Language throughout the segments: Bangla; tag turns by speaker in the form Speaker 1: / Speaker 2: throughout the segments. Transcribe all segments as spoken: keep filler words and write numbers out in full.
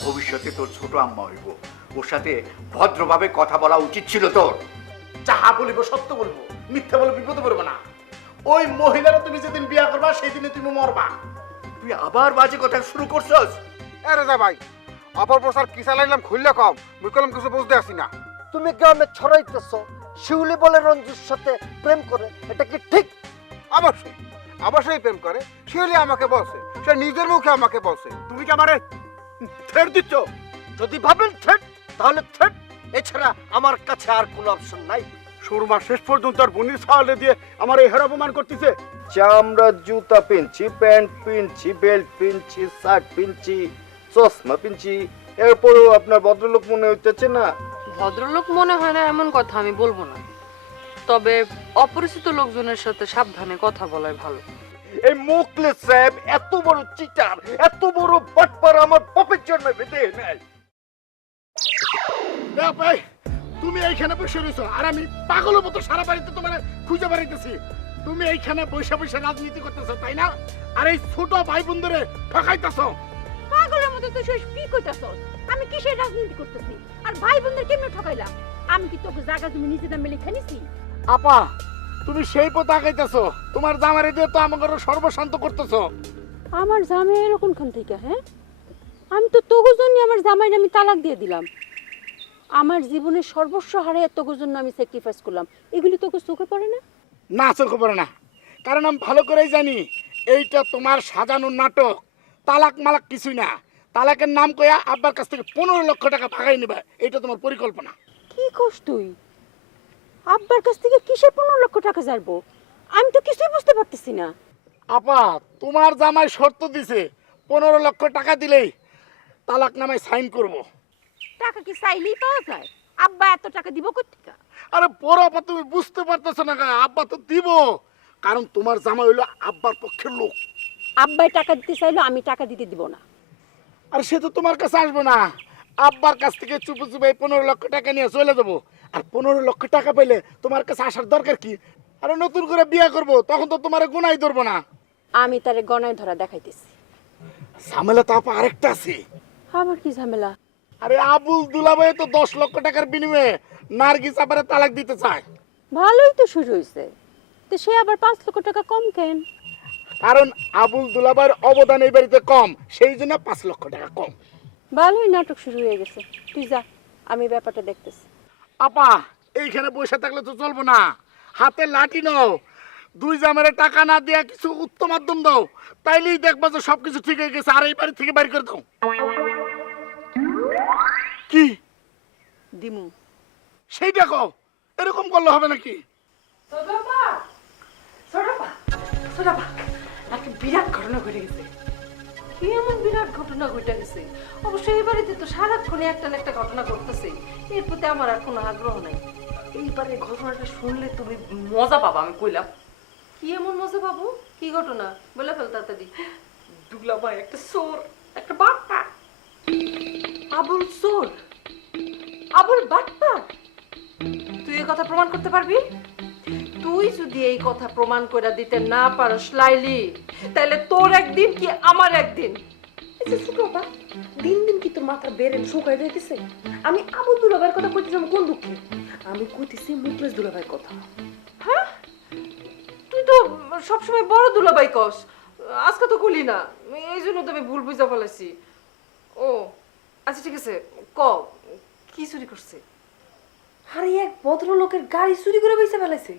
Speaker 1: ভবিষ্যতে তোর ছোট আম্মা হইব, ওর সাথে ভদ্রভাবে কথা বলা উচিত ছিল তোর।
Speaker 2: যাহা বলিব সত্য বলবো, মিথ্যা বলে বিপদে পড়বো না। ওই মহিলারা তুমি যেদিন বিয়া করবা সেই দিনে তুমি মরবা।
Speaker 1: তুই আবার বাজে কথা শুরু করছস।
Speaker 3: এ রাজা ভাই, অপপ্রচার কি চালাইলাম খুললে কম, মুই কলম কিছু বুঝতে আসি না।
Speaker 4: তুমি গ্রামে ছড়াইতেছ শিউলি বলে রঞ্জুর সাথে প্রেম করে, এটা কি ঠিক?
Speaker 3: অবশ্যই অবশ্যই প্রেম করে, শিউলি আমাকে বলছে, সে নিজের মুখে আমাকে বলছে।
Speaker 2: তুমি কি আমারে থ্রেট দিচ্ছ?
Speaker 4: যদি ভাবেন থ্রেট, তাহলে থ্রেট, এছাড়া আমার কাছে আর কোনো অপশন নাই।
Speaker 2: সুরমা শেষ পর্যন্ত আর বনির সাহায্যে দিয়ে আমার এই হের অপমান করতেছে।
Speaker 5: চামড়া জুতা পিনছি, প্যান্ট পিনছি, বেল্ট পিনছি, শার্ট পিনছি, চশমা পিনছি, এরপরেও আপনার ভদ্রলোক মনে হইতেছে না?
Speaker 6: ভদ্রলোক মনে হয় না এমন কথা আমি বলবো না, তবে অপরিচিত লোকজনের সাথে সাবধানে কথা বলাই ভালো।
Speaker 5: এই মুখলেস সাহেব এত বড় চিটার, এত বড় বাটপার আমার পপের জন্য বেঁধে নেয়।
Speaker 2: ভাই তুমি এইখানে বসে রয়েছো আর আমি পাগলের মতো সারা বাড়িতে তোমার খুঁজে বেড়াইতেছি। তুমি এইখানে বসে বসে রাজনীতি করতেছো তাই না? আর এই ছোট ভাই বোনদের ঠকাইতেছো।
Speaker 7: পাগলের মতো তুই শেষ কি কইতাছস? আমি কিসের রাজনীতি করতেছি? আর ভাই বোনদের কেমনে ঠকাইলাম? আমি কি তোকে জায়গা তুমি নিজে দামে লিখে নিছি?
Speaker 2: আপা তুমি সেই পথ আগাইতেছো, তোমার জামারে দিয়ে তো আমাকে সর্বশান্ত করতেছো।
Speaker 7: আমার জামাই এরকম খান থেকে, হ্যাঁ? আমি তো তোর জন্য আমার জামাইরে আমি তালাক দিয়ে দিলাম। আমার জীবনের সর্বস্ব হারিয়ে তোর জন্য আমি স্যাক্রিফাইস করলাম, এগুলি তোকে চোখে পড়ে না?
Speaker 2: না চোখে পড়ে না, কারণ আমি ভালো করেই জানি এইটা তোমার সাজানো নাটক। তালাক মালাক কিছুই না, তালাকের নাম কইয়া আব্বার কাছ থেকে পনেরো লক্ষ টাকা ভাগাই নেবে, এটা তোমার পরিকল্পনা।
Speaker 7: কি করছ তুই? আব্বার কাছ থেকে কিসের পনেরো লক্ষ টাকা জানবো? আমি তো কিছুই বুঝতে পারতেছি না।
Speaker 2: আপা তোমার জামাই শর্ত দিছে পনেরো লক্ষ টাকা দিলেই তালাক নামায় সাইন করব।
Speaker 7: টাকা কি চাইলেই পাওয়া যায়? আব্বা এত টাকা দিব কোথেকে?
Speaker 2: আরে বড় আপা তুমি বুঝতে পারতেছো না, আব্বা তো দিব, কারণ তোমার জামাই হইলো আব্বার পক্ষের লোক।
Speaker 7: আব্বাই টাকা দিতে চাইলো, আমি টাকা দিতে দিব না।
Speaker 2: আর সে তো তোমার কাছে আসবে না, আব্বার কাছ থেকে চুপে চুপে পনেরো লক্ষ টাকা নিয়ে চলে যাবো। আর পনেরো লক্ষ টাকা পেলে তোমার কাছে আসার দরকার কি? আরে নতুন করে বিয়ে করব, তখন তো তোমার গুনাই ধরবো না।
Speaker 7: আমি তারে গণায় ধরা দেখাইতেছি।
Speaker 2: ঝামেলা তো আপা আরেকটা আছে।
Speaker 7: আমার কি ঝামেলা?
Speaker 2: আরে আবুল দুলাভাই তো দশ লক্ষ টাকার বিনিময়ে নার্গিস আপারে তালাক দিতে চায়।
Speaker 7: ভালোই তো শুরু হয়েছে, তো সে আবার পাঁচ লক্ষ টাকা কম কেন?
Speaker 2: কারণ আবুল দুলাভাইয়ের অবদান এই বাড়িতে কম, সেই জন্য পাঁচ লক্ষ টাকা কম।
Speaker 7: ভালোই নাটক শুরু হয়ে গেছে, তুই যা, আমি ব্যাপারটা দেখতেছি।
Speaker 2: আপা এইখানে বসে থাকলে তো চলবো না, হাতে লাঠি নাও, দুই জামের টাকা না দেয়া কিছু উত্তম মাধ্যম দাও, তাইলেই দেখবা যে সবকিছু ঠিক হয়ে গেছে। আর এই বাড়ি থেকে বাইর করে দাও। কি
Speaker 7: দিমু
Speaker 2: সেই দেখো, এরকম করলে হবে নাকি?
Speaker 6: একটা বিরাট ঘটনা ঘটে গেছে। কি এমন বিরাট ঘটনা ঘটে গেছে? অবশ্য এই বাড়িতে তো সারাক্ষণে একটা না একটা ঘটনা ঘটতেছে, এর প্রতি আমার আর কোনো আগ্রহ নাই। এইবারে ঘটনাটা শুনলে তুমি মজা পাবা, আমি কইলাম। কি এমন মজা পাবো? কি ঘটনা বলে ফেল তাড়াতাড়ি। দুলাভাই একটা চোর, একটা বাটপা। আবুল চোর, আবুল বাটপা? তুই এই কথা প্রমাণ করতে পারবি? তুই যদি এই কথা প্রমাণ করে দিতে না পারস লাইলি, তাহলে তোর একদিন কি আমার একদিন। দিন দিন কি তোর মাথা বেরেন শুকাই যাইতেছে? আমি আবুল দুলাভাইয়ের কথা কইতেছি কোন দুঃখে? আমি কইতেছি মুখলেস দুলাভাইয়ের কথা। হ্যাঁ, তুই তো সবসময় বড় দুলাভাই কস, আজকে তো কইলি না, এই জন্য তো আমি ভুল বুঝা ফেলেছি। ও আচ্ছা ঠিক আছে, ক কি চুরি করছে? আরে এক ভদ্রলোকের গাড়ি চুরি করে বেঁচে ফেলাইছে।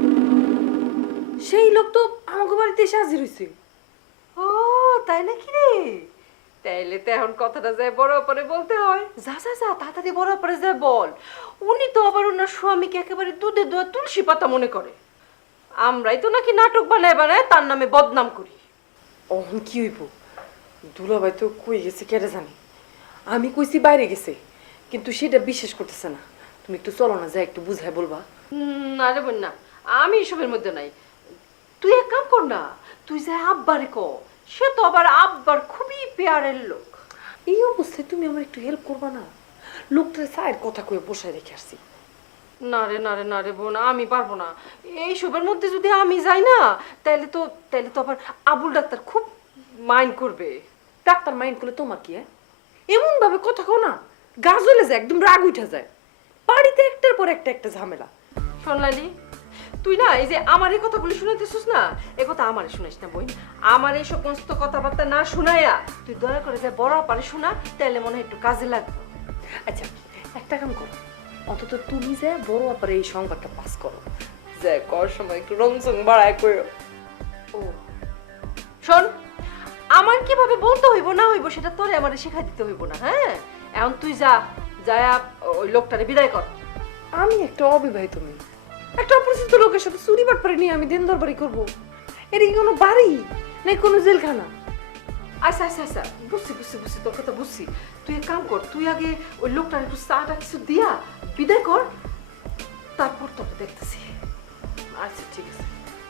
Speaker 6: সেই লোক তো আমাকে বাড়িতে এসে হাজির হয়েছে। ও তাই নাকি রে? তাইলে তো এখন কথাটা যায় বড় পরে বলতে হয়। যা যা যা তাড়াতাড়ি বড় পরে যায় বল। উনি তো আবার ওনার স্বামীকে একেবারে দুধে দোয়া তুলসী পাতা মনে করে। আমরাই তো নাকি নাটক বানায় বানায় তার নামে বদনাম করি। ও কি হইব? দুলাভাই তো কই গেছে কেটে জানি। আমি কইছি বাইরে গেছে, কিন্তু সেটা বিশ্বাস করতেছে না। তুমি একটু চলো না, যা একটু বুঝাই বলবা। না রে বোন না, আমি এসবের মধ্যে নাই। তুই এক কাম কর না, তুই যা আব্বারে ক, সে তো আবার আব্বার খুবই পেয়ারের লোক। এই অবস্থায় তুমি আমার একটু হেল্প করবা না? লোকটার চায়ের কথা কয়ে বসায় রেখে আসছি। না রে না রে না রে বোন, আমি পারবো না। এইসবের মধ্যে যদি আমি যাই না, তাইলে তো তাইলে তো আবার আবুল ডাক্তার খুব মাইন্ড করবে। ডাক্তার মাইন্ড করলে তোমার কি? এমন ভাবে কথা কও না, গা জ্বলে যায়, একদম রাগ উঠে যায়। বাড়িতে একটার পর একটা একটা ঝামেলা। শোনলালি, তুই না এই যে আমার এই কথাগুলি শুনাইতেছিস না, এ কথা আমারে শুনাইস না বোন। আমার এই সমস্ত কথাবার্তা না শুনাইয়া তুই দয়া করে যে বড় পারে শোনা, তাহলে মনে হয় একটু কাজে লাগবে। আচ্ছা একটা কাম করো, অন্তত তুমি যে বড় আপারে এই সংবাদটা পাস করো, যে কর সময় একটু রং চং বাড়ায় করো। ও শোন, আমার কিভাবে বলতে হইব না হইব সেটা তোরে আমারে শেখাই দিতে হইব না। হ্যাঁ, এখন তুই যা, যায়া ওই লোকটারে বিদায় কর। আমি একটা অবিবাহিত মেয়ে, একটা অপরিচিত লোকের সাথে চুরি বাটপারে নিয়ে আমি দিন দরবারি করবো? এটা কি কোনো বাড়ি নাকি কোনো জেলখানা? আচ্ছা আচ্ছা আচ্ছা, বুঝছি বুঝছি বুঝছি, তোর কথা বুঝছি। তুই এক কাম কর, তুই আগে ওই লোকটার একটু চাটা কিছু দিয়া বিদায় কর, তারপর তোকে দেখতেছি। আচ্ছা ঠিক আছে।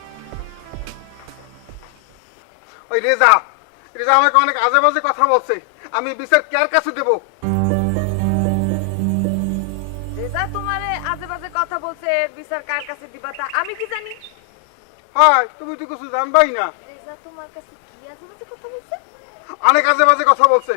Speaker 3: ওই রেজা রেজা আমাকে অনেক আজে বাজে কথা বলছে, আমি বিচার কার কাছে দেবো?
Speaker 8: রেজা তোমারে আজে বাজে কথা বলছে, বিচার কার কাছে দিবা তা আমি কি জানি?
Speaker 3: হয় তুমি তো কিছু জানবাই না।
Speaker 8: রেজা তোমার কাছে কি আজে বাজে কথা বলছে?
Speaker 3: অনেক আজে বাজে কথা বলছে।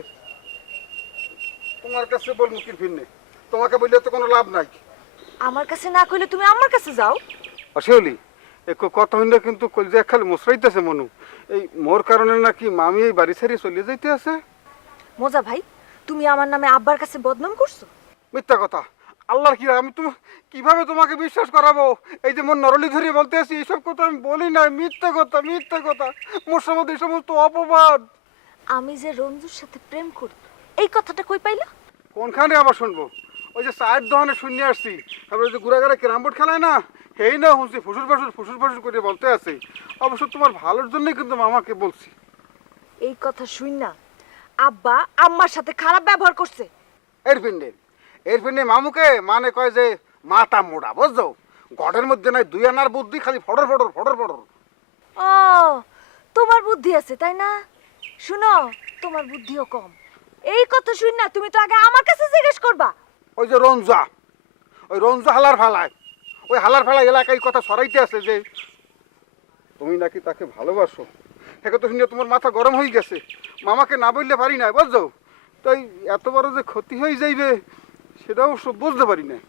Speaker 3: তোমার কাছে বল মুখির ফিরনে, তোমাকে বললে তো কোনো লাভ নাই।
Speaker 8: আমার কাছে না কইলে তুমি আমার কাছে যাও।
Speaker 3: আসলে এক কথা হইলে কিন্তু কলজা খালি মুসরাইতেছে মনু। এই মোর কারণে নাকি মামি এই বাড়ি ছেড়ে চলে যাইতে আছে।
Speaker 8: মোজা ভাই, তুমি আমার নামে আব্বার কাছে বদনাম করছো?
Speaker 3: মিথ্যা কথা। আল্লাহর কি, আমি তো কিভাবে তোমাকে বিশ্বাস করাবো? এই যে মোর নরলি ধরে বলতে আছি, এইসব কথা আমি বলি না। মিথ্যা কথা, মিথ্যা কথা, মোর সম্বন্ধে এই সমস্ত অপবাদ।
Speaker 8: আমি যে রঞ্জুর সাথে প্রেম করি এই কথাটা কই পাইলা?
Speaker 3: কোনখানে আবার শুনবো? ওই যে চায়ের দোকানে শুনে আসছি, তারপরে ওই যে ঘুরাঘুরা ক্যারাম বোর্ড খেলায় না, এই না শুনছি ফুসুর ফাসুর ফুসুর ফাসুর করে বলতে আছে। অবশ্য তোমার ভালোর জন্যই কিন্তু মামাকে বলছি।
Speaker 8: এই কথা শুন না আব্বা আম্মার সাথে খারাপ ব্যবহার করছে।
Speaker 3: এর পিন্ডে এর পিন্ডে মামুকে মানে কয় যে মাথা মোড়া, বুঝছো? গড়ের মধ্যে নাই দুই আনার বুদ্ধি, খালি ফটর ফটর ফটর ফটর।
Speaker 8: ও, তোমার বুদ্ধি আছে তাই না? শুনো, তোমার বুদ্ধিও কম। এই কথা শুন না তুমি তো আগে আমার কাছে জিজ্ঞেস করবা।
Speaker 3: ওই যে রঞ্জা, ওই রঞ্জা হালার ফালায়, ওই হালার ফালা এলাকায় কথা সরাইতে আছে যে তুমি নাকি তাকে ভালোবাসো। সেটা তো শুনে তোমার মাথা গরম হয়ে গেছে। মামাকে না বললে পারি না, বুঝছো? তাই এত বড় যে ক্ষতি হয়ে যাইবে সেটাও সব বুঝতে পারি না।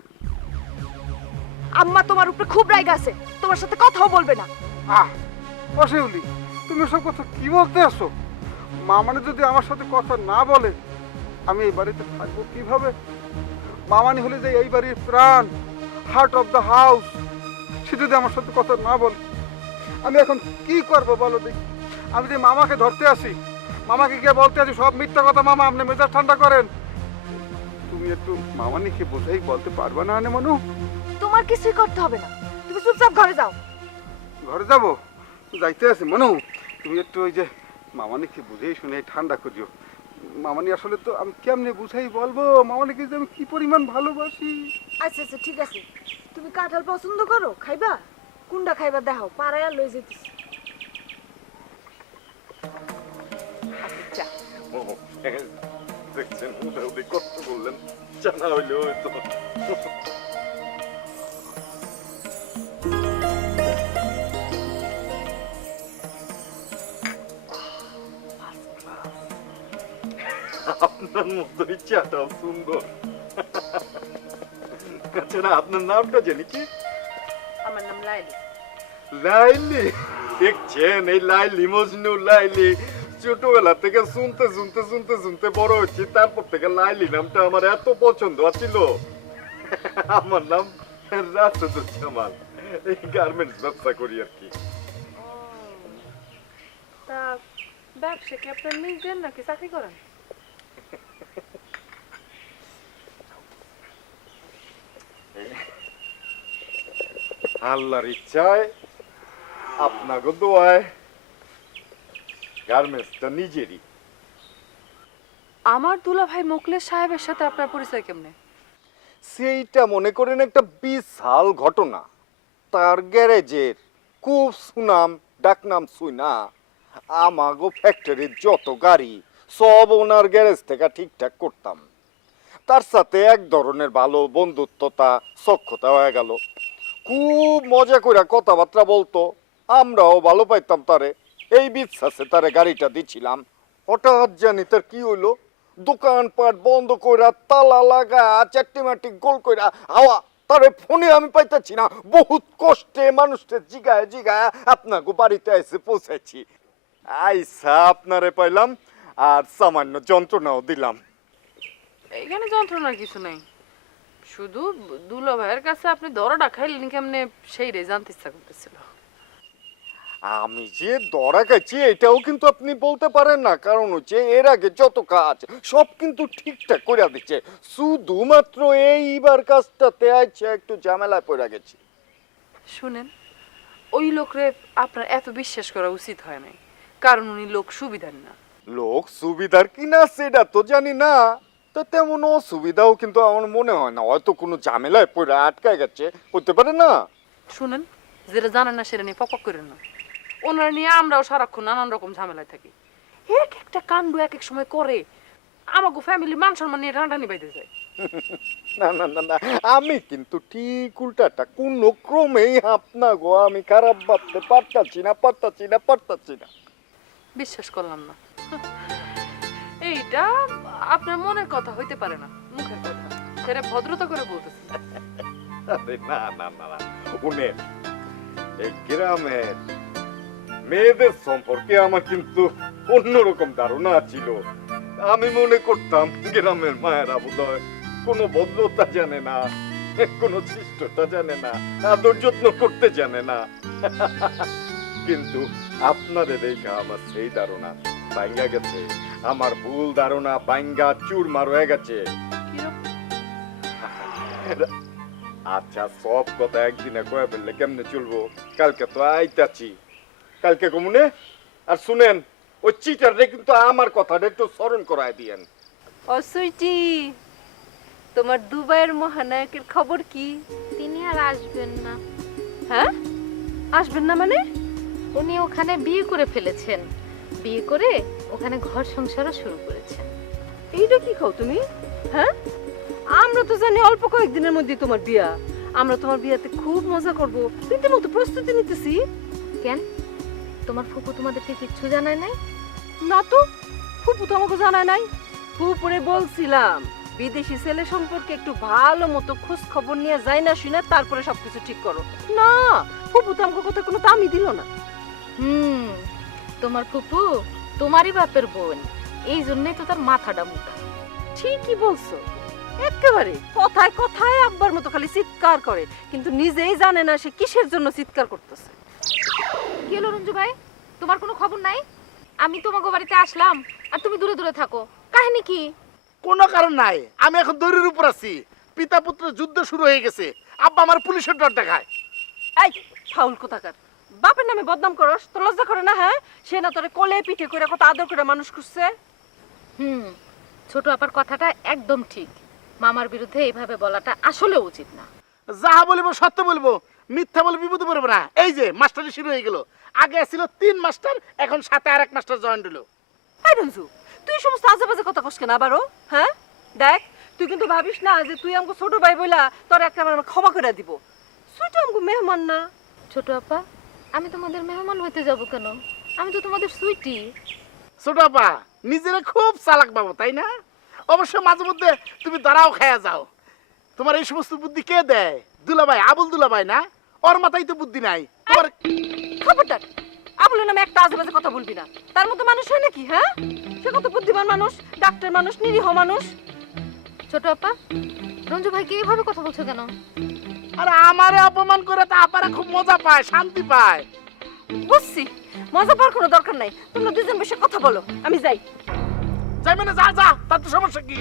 Speaker 8: আম্মা তোমার উপরে খুব রাগ আছে, তোমার সাথে কথাও বলবে না।
Speaker 3: আহ অসেউলি, তুমি সব কথা কি বলতে আসো? মামানে যদি আমার সাথে কথা না বলে আমি এই বাড়িতে থাকবো কিভাবে? মামানি হলে যে এই বাড়ির প্রাণ, হার্ট অফ দ্য হাউস, সে যদি আমার সাথে কথা না বলে আমি এখন কি করব বলো দেখি? আমি যে মামাকে ধরতে আসি, মামাকে গিয়ে বলতে আসি সব মিথ্যা কথা, মামা আপনি মেজাজ ঠান্ডা করেন। তুমি একটু মামানিকে বোঝাই বলতে পারবে না আনে মনু?
Speaker 8: তোমার কিছুই করতে হবে না, তুমি চুপচাপ ঘরে যাও।
Speaker 3: ঘরে যাবো? যাইতে আছি মনু, তুমি একটু ওই যে মামানিকে বুঝেই শুনে ঠান্ডা করিও। মামানি আসলে তো আমি কেমনে বুঝাই বলবো মামানিকে যে আমি কি পরিমাণ ভালোবাসি।
Speaker 8: আচ্ছা আচ্ছা ঠিক আছে, তুমি কাঁঠাল পছন্দ করো, খাইবা? কোনটা খাইবা দেখাও, পাড়ায় লই যেতেছি।
Speaker 5: দেখছেন মোটামুটি কষ্ট করলেন, জানা হইলে হয়তো। আপনার মতোই চাটাও সুন্দর। আচ্ছা না, আপনার নামটা জানি কি?
Speaker 6: আমার নাম লাইলি।
Speaker 5: লাইলি? দেখছেন এই লাইলি মজনু লাইলি ছোটবেলা থেকে শুনতে শুনতে শুনতে শুনতে বড় হচ্ছি, তারপর থেকে লাইলি নামটা আমার এত পছন্দ ছিল। আমার নাম রাশেদুজ্জামান, এই গার্মেন্টস ব্যবসা করি আর কি।
Speaker 6: তা ব্যবসা কি আপনার নিজের নাকি চাকরি করেন?
Speaker 5: আল্লাহর ইচ্ছায় আপনাকে দোয়ায় গার্মেন্টসটা নিজেরই।
Speaker 6: আমার দুলা ভাই মোকলেশ সাহেবের সাথে আপনার পরিচয় কেমনে?
Speaker 5: সেইটা মনে করেন একটা বিশাল ঘটনা। তার গ্যারেজের খুব সুনাম ডাকনাম শুনা আমাগো ফ্যাক্টরির যত গাড়ি সব ওনার গ্যারেজ থেকে ঠিকঠাক করতাম। তার সাথে এক ধরনের ভালো বন্ধুত্বতা সখ্যতা হয়ে গেল। খুব মজা করে কথাবার্তা বলতো, আমরাও ভালো পাইতাম তারে। এই বিশ্বাসে তারে গাড়িটা দিছিলাম। হঠাৎ জানি তার কি হইলো, দোকানপাট বন্ধ কইরা তালা লাগা চারটি মাটি গোল কইরা হাওয়া তারে ফোনে আমি পাইতাছি না, বহুত কষ্টে মানুষকে জিগায় জিগায় আপনাকে বাড়িতে এসে পৌঁছাইছি। আইসা আপনারে পাইলাম আর সামান্য যন্ত্রণাও দিলাম।
Speaker 6: এখানে যন্ত্রণার কিছু নাই, শুধু দুলা ভাইয়ের কাছে আপনি দরটা খাইলেন কেমনে সেই রে জানতে ইচ্ছা করতেছিল।
Speaker 5: আমি যে দরা খাইছি এটাও কিন্তু আপনি বলতে পারেন না, কারণ হচ্ছে এর আগে যত কাজ সব কিন্তু ঠিকঠাক করে দিচ্ছে, শুধুমাত্র এইবার কাজটাতে আছে একটু ঝামেলায় পড়ে গেছি।
Speaker 6: শুনেন, ওই লোকরে আপনার এত বিশ্বাস করা উচিত হয় নাই, কারণ উনি লোক সুবিধার না।
Speaker 5: লোক সুবিধার কিনা সেটা তো জানি না, তো তেমন অসুবিধাও কিন্তু আমার মনে হয় না, হয়তো কোনো ঝামেলায় পড়ে আটকায় গেছে, হতে পারে না।
Speaker 6: শুনেন, যেটা জানেন না সেটা নিয়ে পক করেন না। ওনারা নিয়ে আমরাও সারাক্ষণ নানান রকম ঝামেলায় থাকি, এক একটা কাণ্ড এক এক সময় করে আমাকে ফ্যামিলি মান সম্মান নিয়ে টানাটানি বাইতে যায়।
Speaker 5: না না না না, আমি কিন্তু ঠিক উল্টাটা কোনো ক্রমেই আপনা গো আমি খারাপ ভাবতে পারতাছি না পারতাছি না পারতাছি না।
Speaker 6: বিশ্বাস করলাম না, এইটা আপনার মনের কথা হইতে পারে না, মুখের কথা, সেটা ভদ্রতা করে বলতেছি।
Speaker 5: আরে না না না না, উনি এই গ্রামের মেয়েদের সম্পর্কে আমার কিন্তু অন্যরকম ধারণা ছিল। আমি মনে করতাম গ্রামের মায়েরা বোধহয় কোনো ভদ্রতা জানে না, কোনো শিষ্টতা জানে না, আদর যত্ন করতে জানে না। কিন্তু আপনাদের এই আমার সেই ধারণা ভাঙ্গা গেছে, আমার ভুল ধারণা ভাঙ্গা চুরমার হয়ে গেছে। আচ্ছা, সব কথা একদিনে কয়ে ফেললে কেমনে চলবো? কালকে তো আইতাছি, কালকে কমুনে। আর শুনেন, ওই চিটারে কিন্তু আমার কথাটা একটু স্মরণ করায় দিয়েন।
Speaker 6: অসুইটি, তোমার দুবাইয়ের মহানায়কের খবর কি?
Speaker 9: তিনি আর আসবেন না।
Speaker 6: হ্যাঁ, আসবেন না মানে?
Speaker 9: উনি ওখানে বিয়ে করে ফেলেছেন, বিয়ে করে ওখানে ঘর সংসারও শুরু করেছেন।
Speaker 6: এইটা কি খাও তুমি? হ্যাঁ, আমরা তো জানি অল্প কয়েকদিনের মধ্যে তোমার বিয়া, আমরা তোমার বিয়াতে খুব মজা করব, রীতিমতো প্রস্তুতি নিতেছি।
Speaker 9: কেন, তোমার ফুপু তোমাদেরকে কিচ্ছু জানায় নাই?
Speaker 6: না তো, ফুপু তো আমাকে জানায় নাই। ফুপুরে বলছিলাম বিদেশি ছেলে সম্পর্কে একটু ভালো মতো খোঁজ খবর নিয়ে যাই না শুনে তারপরে সবকিছু ঠিক করো। না, ফুপু তো আমাকে কথা কোনো দামই দিল না।
Speaker 9: হুম, তোমার ফুপু তোমারই বাপের বোন, এই জন্যই তো তার মাথাটা মোটা।
Speaker 6: ঠিকই বলছো, একেবারে কথায় কথায় আব্বার মতো খালি চিৎকার করে, কিন্তু নিজেই জানে না সে কিসের জন্য চিৎকার করতেছে।
Speaker 9: কি হলো রঞ্জু ভাই, তোমার কোনো খবর নাই? আমি তোমাকে বাড়িতে আসলাম আর তুমি দূরে দূরে থাকো, কাহিনী কি?
Speaker 2: কোনো কারণ নাই, আমি এখন দড়ির উপর আছি, পিতা পুত্র যুদ্ধ শুরু হয়ে গেছে, আব্বা আমার পুলিশের ডর দেখায়।
Speaker 6: এই ফাউল কোথাকার, বাপের নামে বদনাম করস, তোর লজ্জা করে না? হ্যাঁ, সে না তোরে কোলে পিঠে করে কত আদর করে মানুষ করছে।
Speaker 9: হুম, ছোট আপার কথাটা একদম ঠিক, মামার বিরুদ্ধে এইভাবে বলাটা আসলে উচিত না।
Speaker 2: যাহা বলবো সত্য বলবো, মিথ্যা বলে বিপদে পড়বো না। এই যে মাস্টারি শুরু হয়ে গেল, আগে ছিল তিন মাস্টার, এখন সাথে আর এক মাস্টার জয়েন হলো।
Speaker 6: এই রঞ্জু, তুই সমস্ত আজে বাজে কথা কস কেন আবারও? হ্যাঁ দেখ, তুই কিন্তু ভাবিস না যে তুই আমাকে ছোট ভাই বইলা তোর একটা আমার ক্ষমা করে দিব। ছোট আমাকে মেহমান না।
Speaker 9: ছোট আপা, আমি তোমাদের মেহমান হইতে যাব কেন? আমি তো তোমাদের সুইটি।
Speaker 2: ছোট আপা নিজেরা খুব চালাক বাবু, তাই না? অবশ্য মাঝে মধ্যে তুমি দাঁড়াও খায়া যাও। তোমার এই সমস্ত বুদ্ধি কে দেয়? দুলাভাই, আবুল দুলাভাই না? ওর মাথায় তো বুদ্ধি নাই। তোমার
Speaker 6: খবরদার, আবুলের নামে একটা আজে বাজে কথা বলবি না। তার মতো মানুষ হয় নাকি? হ্যাঁ, সে কত বুদ্ধিমান মানুষ, ডাক্তার মানুষ, নিরীহ মানুষ।
Speaker 9: ছোট আপা, রঞ্জু ভাইকে এইভাবে কথা বলছো কেন?
Speaker 2: আর আমারে অপমান করে তা আপারা খুব মজা পায়, শান্তি পায়।
Speaker 6: বুঝছি, মজা পাওয়ার কোনো দরকার নাই, তোমরা দুজন বসে কথা বলো, আমি যাই।
Speaker 2: যাই মানে যা যা, তার তো সমস্যা কি?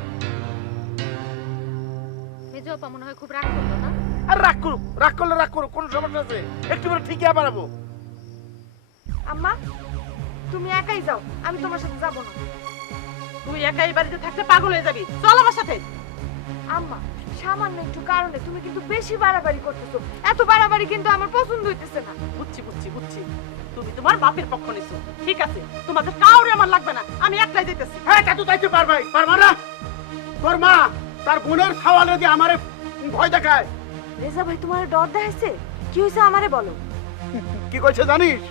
Speaker 9: মেজো আপা মনে হয় খুব রাগ করলো না?
Speaker 2: আর রাগ করুক, রাগ করলে রাগ করুক, কোন সমস্যা আছে? একটু করে ঠিকই বাড়াবো।
Speaker 8: আম্মা, তুমি একাই যাও, আমি তোমার সাথে যাব না।
Speaker 6: তুই একাই বাড়িতে থাকতে পাগল হয়ে যাবি, চল আমার সাথে।
Speaker 8: আম্মা, সামান্য একটু কারণে তুমি কিন্তু বেশি বাড়াবাড়ি করতেছো, এত বাড়াবাড়ি কিন্তু আমার পছন্দ হইতেছে না।
Speaker 6: বুঝছি বুঝছি বুঝছি, তুমি তোমার বাপের পক্ষ নিছো, ঠিক আছে, তোমাদের কাউরে আমার লাগবে না, আমি একলাই দিতেছি।
Speaker 2: হ্যাঁ, তা তুই তাইতে পারবাই, পারবা না? তোর মা তার বোনের খাওয়ালে দিয়ে আমারে ভয় দেখায়।
Speaker 8: রেজা ভাই তোমার ডর দেখাইছে? কি হয়েছে আমারে বলো।
Speaker 2: কি কইছে জানিস?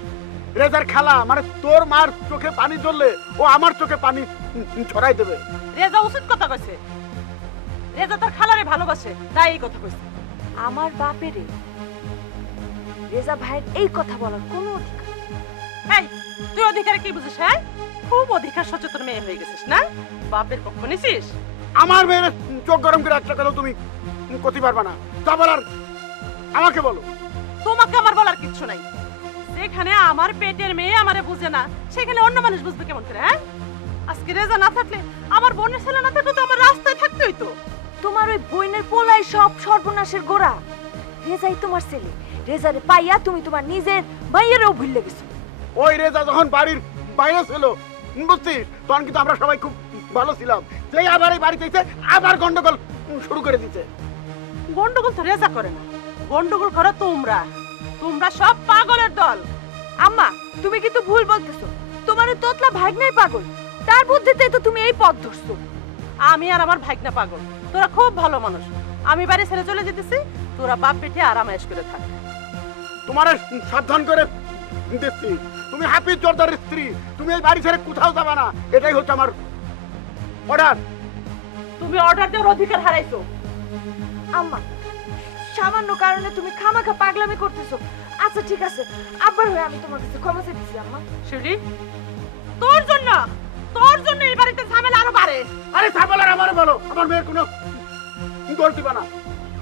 Speaker 2: রেজার খালা মানে তোর মার চোখে পানি জ্বললে ও আমার চোখে পানি ছড়াই দেবে।
Speaker 10: রেজা উচিত কথা কইছে, রেজা তার খালারে ভালোবাসে তাই এই কথা কইছে।
Speaker 8: আমার বাপেরে রেজা ভাইয়ের এই কথা বলার কোনো অধিকার নেই।
Speaker 10: এই তুই অধিকারে কি বুঝিস? হ্যাঁ, খুব অধিকার সচেতন মেয়ে হয়ে গেছিস না? বাপের পক্ষ নিছিস।
Speaker 2: আমার মেয়ের চোখ গরম করে একটা কথা তুমি করতে পারবা না, তা বলার আমাকে বলো।
Speaker 10: তোমাকে আমার বলার কিচ্ছু নাই। যেখানে আমার পেটের মেয়ে আমারে বুঝে না, সেখানে অন্য মানুষ বুঝবে কেমন করে? হ্যাঁ, আজকে রেজা না থাকলে, আমার বোনের ছেলে না থাকলে তো আমার রাস্তায় থাকতে হইতো।
Speaker 8: তোমার ওই বইনের পোলাই সব সর্বনাশের গোড়া। রেজাই তোমার ছেলে, রেজারে পাইয়া তুমি তোমার নিজের মাইয়েরও ভুলে গেছো।
Speaker 2: ওই রেজা যখন বাড়ির বাইরে ছিল বুঝছিস, তখন কিন্তু আমরা সবাই খুব ভালো ছিলাম। যেই আবার এই বাড়িতে এসে আবার গন্ডগোল শুরু করে দিচ্ছে।
Speaker 10: গন্ডগোল তো রেজা করে না, গন্ডগোল করো তোমরা। তোমরা সব পাগলের দল।
Speaker 8: আম্মা তুমি কিন্তু ভুল বলতেছো। তোমার ওই তোতলা ভাগ্নাই পাগল, তার বুদ্ধিতে তো তুমি এই পথ ধরছো।
Speaker 10: আমি আর আমার ভাগনা পাগল, তোরা খুব ভালো মানুষ। আমি বাড়ি ছেড়ে চলে যেতেছি, তোরা বাপ বেটে আরামায়েশ করে থাক।
Speaker 2: তোমার সাবধান করে দিচ্ছি, তুমি হাফিজ জোরদারের স্ত্রী, তুমি এই বাড়ি ছেড়ে কোথাও যাবে না, এটাই হচ্ছে আমার অর্ডার।
Speaker 10: তুমি অর্ডার দেওয়ার অধিকার হারাইছো।
Speaker 8: আম্মা সামান্য কারণে তুমি খামাখা পাগলামি করতেছো। আচ্ছা ঠিক আছে, আবার হয়ে আমি তোমার কাছে ক্ষমা চাইতেছি আম্মা।
Speaker 10: শিউলি, তোর জন্য তোর জন্য এই বাড়িতে ঝামেলা আরো বাড়ে।
Speaker 2: আরে সাবলার আমারে বলো, আমার মেয়ের কোনো দোষ দিবা না।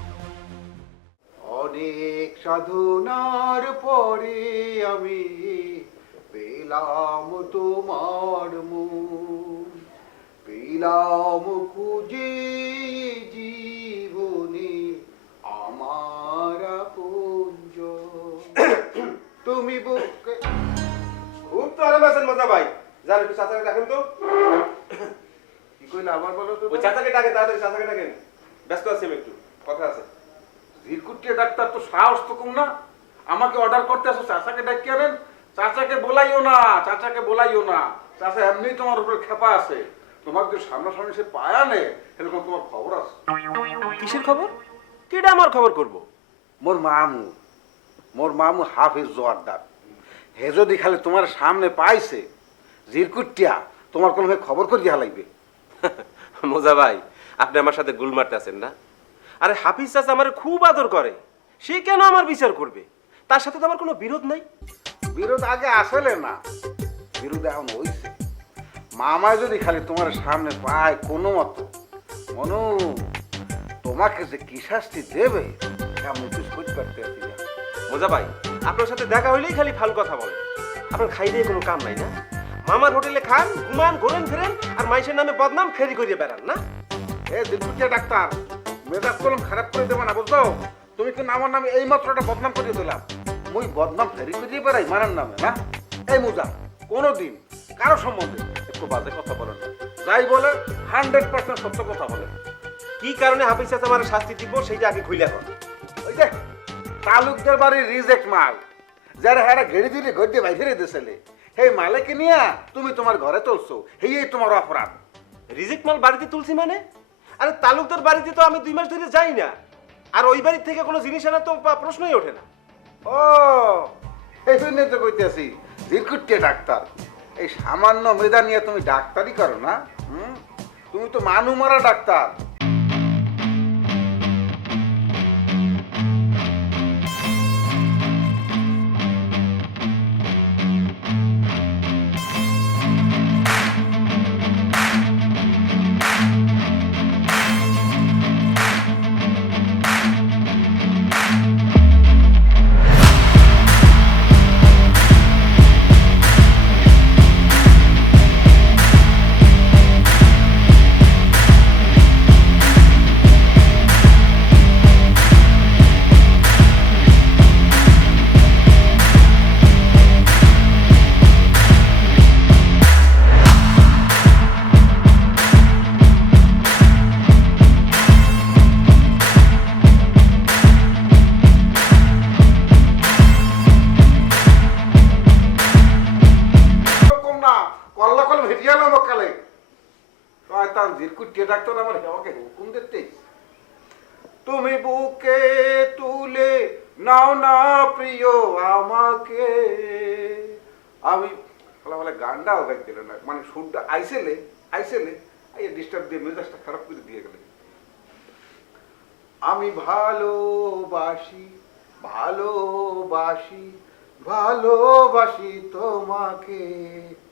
Speaker 1: অনেক সাধনার পরে আমি পেলাম তোমার মন, পেলাম খুঁজে জীবনে আমার আপনজন। তুমি বুকে
Speaker 11: খুব তো আরাম আছেন মজা ভাই। যান একটু চাচাকে ডাকেন তো।
Speaker 1: কি কইলে আবার বলো তো?
Speaker 11: ওই চাচাকে ডাকেন, তাড়াতাড়ি চাচাকে ডাকেন। ব্যস্ত আছি আমি একটু, কথা আছে।
Speaker 3: জিরকুটিয়া ডাক্তার তো সাহস তো কম না, আমাকে অর্ডার করতে আসো চাচাকে ডাকি আনেন। চাচাকে বলাইও না, চাচাকে বলাইও না। চাচা এমনি তোমার উপরে খেপা আছে। তোমার যে সামনাসামনি সে পায়া নে, এরকম তোমার খবর আছে।
Speaker 11: কিসের খবর? কেডা আমার খবর করব?
Speaker 3: মোর মামু, মোর মামু হাফিজ জোয়ারদার। হে যদি খালি তোমার সামনে পাইছে জিরকুটিয়া, তোমার কোনো খবর করে দিয়া লাগবে।
Speaker 11: মোজা ভাই, আপনি আমার সাথে গুল মারতে আছেন না? আরে হাফিজ চাচা আমার খুব আদর করে, সে কেন আমার বিচার করবে? তার সাথে তো আমার কোনো বিরোধ নাই।
Speaker 3: বিরোধ আগে আসলে না, বিরোধ এখন হইছে। মামা যদি খালি তোমার সামনে পায় কোনো মতো, মনু তোমাকে যে কি শাস্তি দেবে আমি কিছু করতে পারতে আছি না।
Speaker 11: মোজা ভাই, আপনার সাথে দেখা হইলেই খালি ফাল কথা বলে। আপনার খাই দিয়ে কোনো কাম নাই না? মামার হোটেলে খান, ঘুমান, ঘোরেন ফেরেন, আর মাইসের নামে বদনাম ফেরি করিয়ে বেড়ান না?
Speaker 3: এ দিলকুটিয়া ডাক্তার, মেজাজ কলম খারাপ করে দেবো না বুঝছো? তুমি কিন্তু আমার নামে এই মাত্র একটা বদনাম করিয়ে দিলাম। মুই বদনাম ফেরি করিয়ে বেড়াই মারার নামে না? এই মোজা কোনোদিন কারো সম্বন্ধে একটু বাজে কথা বলেন না। যাই বলে হান্ড্রেড পার্সেন্ট সত্য কথা বলেন।
Speaker 11: কি কারণে হাফিজ চাচা আমার শাস্তি দিব সেইটা আগে খুইলা কর।
Speaker 3: ওই যে তালুকদার বাড়ির রিজেক্ট মাল, যারা হারা ঘেড়ে দিলে ঘর দিয়ে বাইরে দিয়েছিলে, সেই মালেকে নিয়ে তুমি তোমার ঘরে তুলছো, এই তোমার অপরাধ।
Speaker 11: রিজেক্ট মাল বাড়িতে তুলছি মানে? আরে তালুকদার বাড়িতে তো আমি দুই মাস ধরে যাই না, আর ওই বাড়ির থেকে কোনো জিনিস আনার তো পা- প্রশ্নই ওঠে না।
Speaker 3: ও এই জন্য তো কইতেছি জিরকুটিয়া ডাক্তার, এই সামান্য মেধা নিয়ে তুমি ডাক্তারি করো না? হুম, তুমি তো মানু মারা ডাক্তার। এরকম না, কল্লা কল ভেটিয়ে এলাম কালে শয়তান জিরকুটিয়া ডাক্তার আমার আমাকে হুকুম দিতে। তুমি বুকে তুলে নাও না প্রিয় আমাকে, আমি ফলা ফলা গানটাও গাইতে না, মানে সুরটা আইসেলে আইসেলে এই ডিস্টার্ব দিয়ে মেজাজটা খারাপ করে দিয়ে গেলে। আমি ভালোবাসি ভালোবাসি ভালোবাসি তোমাকে,